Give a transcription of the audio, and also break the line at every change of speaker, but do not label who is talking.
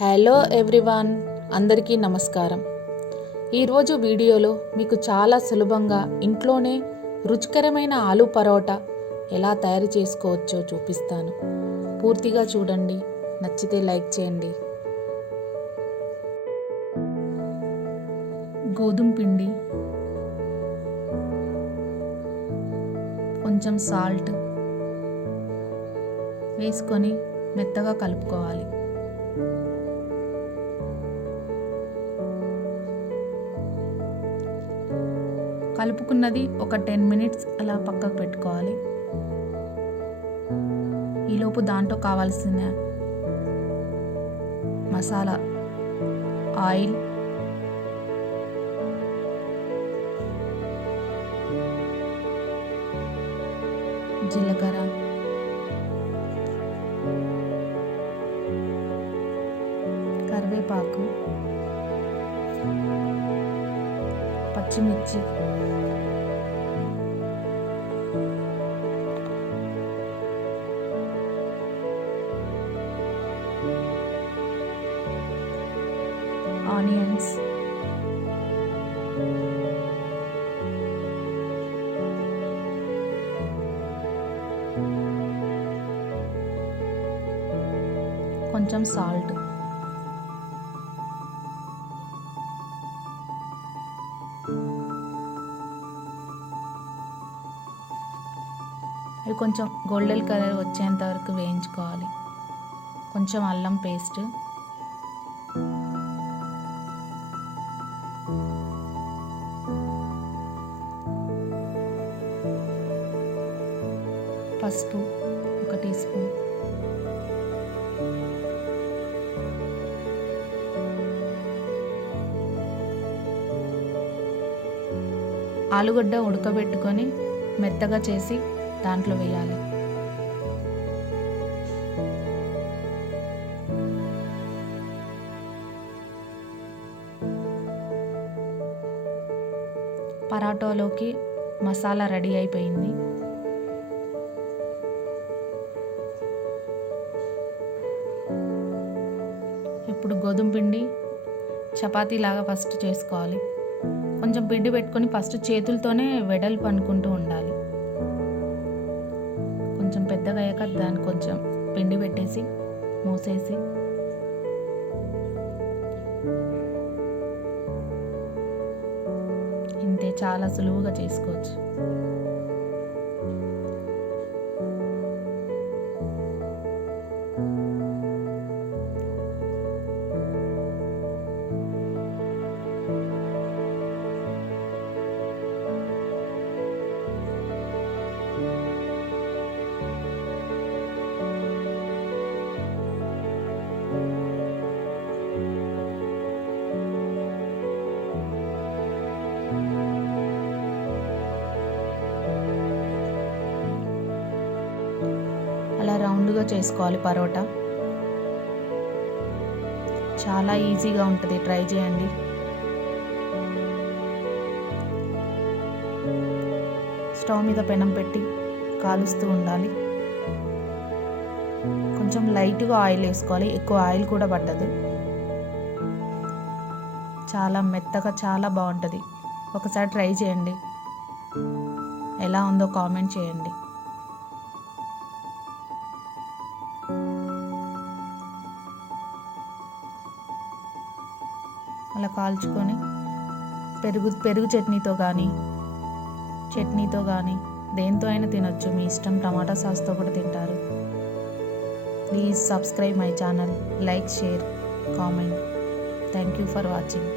Hello everyone అందరికీ నమస్కారం. ఈరోజు వీడియోలో మీకు చాలా సులభంగా ఇంట్లోనే రుచికరమైన ఆలు పరోటా ఎలా తయారు చేసుకోవచ్చో చూపిస్తాను. పూర్తిగా చూడండి నచ్చితే లైక్ చేయండి. గోధుమ పిండి కొంచెం సాల్ట్ వేసుకొని మెత్తగా కలుపుకోవాలి. కలుపుకున్నది ఒక టెన్ మినిట్స్ అలా పక్కకు పెట్టుకోవాలి. ఈలోపు దాంట్లో కావాల్సిన మసాలా ఆయిల్ జీలకర్ర కరివేపాకు పచ్చిమిర్చి. ఆనియన్స్. కొంచెం సాల్ట్. అవి కొంచెం గోల్డెన్ కలర్ వచ్చేంత వరకు వేయించుకోవాలి. కొంచెం అల్లం పేస్ట్. పసుపు ఒక టీ స్పూన్. ఆలుగడ్డ ఉడకబెట్టుకొని మెత్తగా చేసి దాంట్లో వేయాలి. పరాటాలోకి మసాలా రెడీ అయిపోయింది. ఇప్పుడు గోధుమ పిండి చపాతీలాగా ఫస్ట్ చేసుకోవాలి. కొంచెం పిండి పెట్టుకొని ఫస్ట్ చేతులతోనే వెడల్పు అనుకుంటూ ఉండాలి. కొంచెం అయ్యాక దాన్ని కొంచెం పిండి పెట్టేసి మూసేసి. ఇంతే చాలా సులువుగా చేసుకోవచ్చు. అలా రౌండ్గా చేసుకోవాలి పరోటా. చాలా ఈజీగా ఉంటుంది. ట్రై చేయండి. స్టవ్ మీద పెనం పెట్టి కాలుస్తూ ఉండాలి. కొంచెం లైట్గా ఆయిల్ వేసుకోవాలి. ఎక్కువ ఆయిల్ కూడా పట్టదు. చాలా మెత్తగా చాలా బాగుంటుంది. ఒకసారి ట్రై చేయండి. ఎలా ఉందో కామెంట్ చేయండి. అలా కాల్చుకొని పెరుగు పెరుగు చట్నీతో కానీ చట్నీతో కానీ దేంతో అయినా తినొచ్చు. మీ ఇష్టం టమాటా సాస్తో కూడా తింటారు. Please subscribe my channel. Like share comment. Thank you for watching.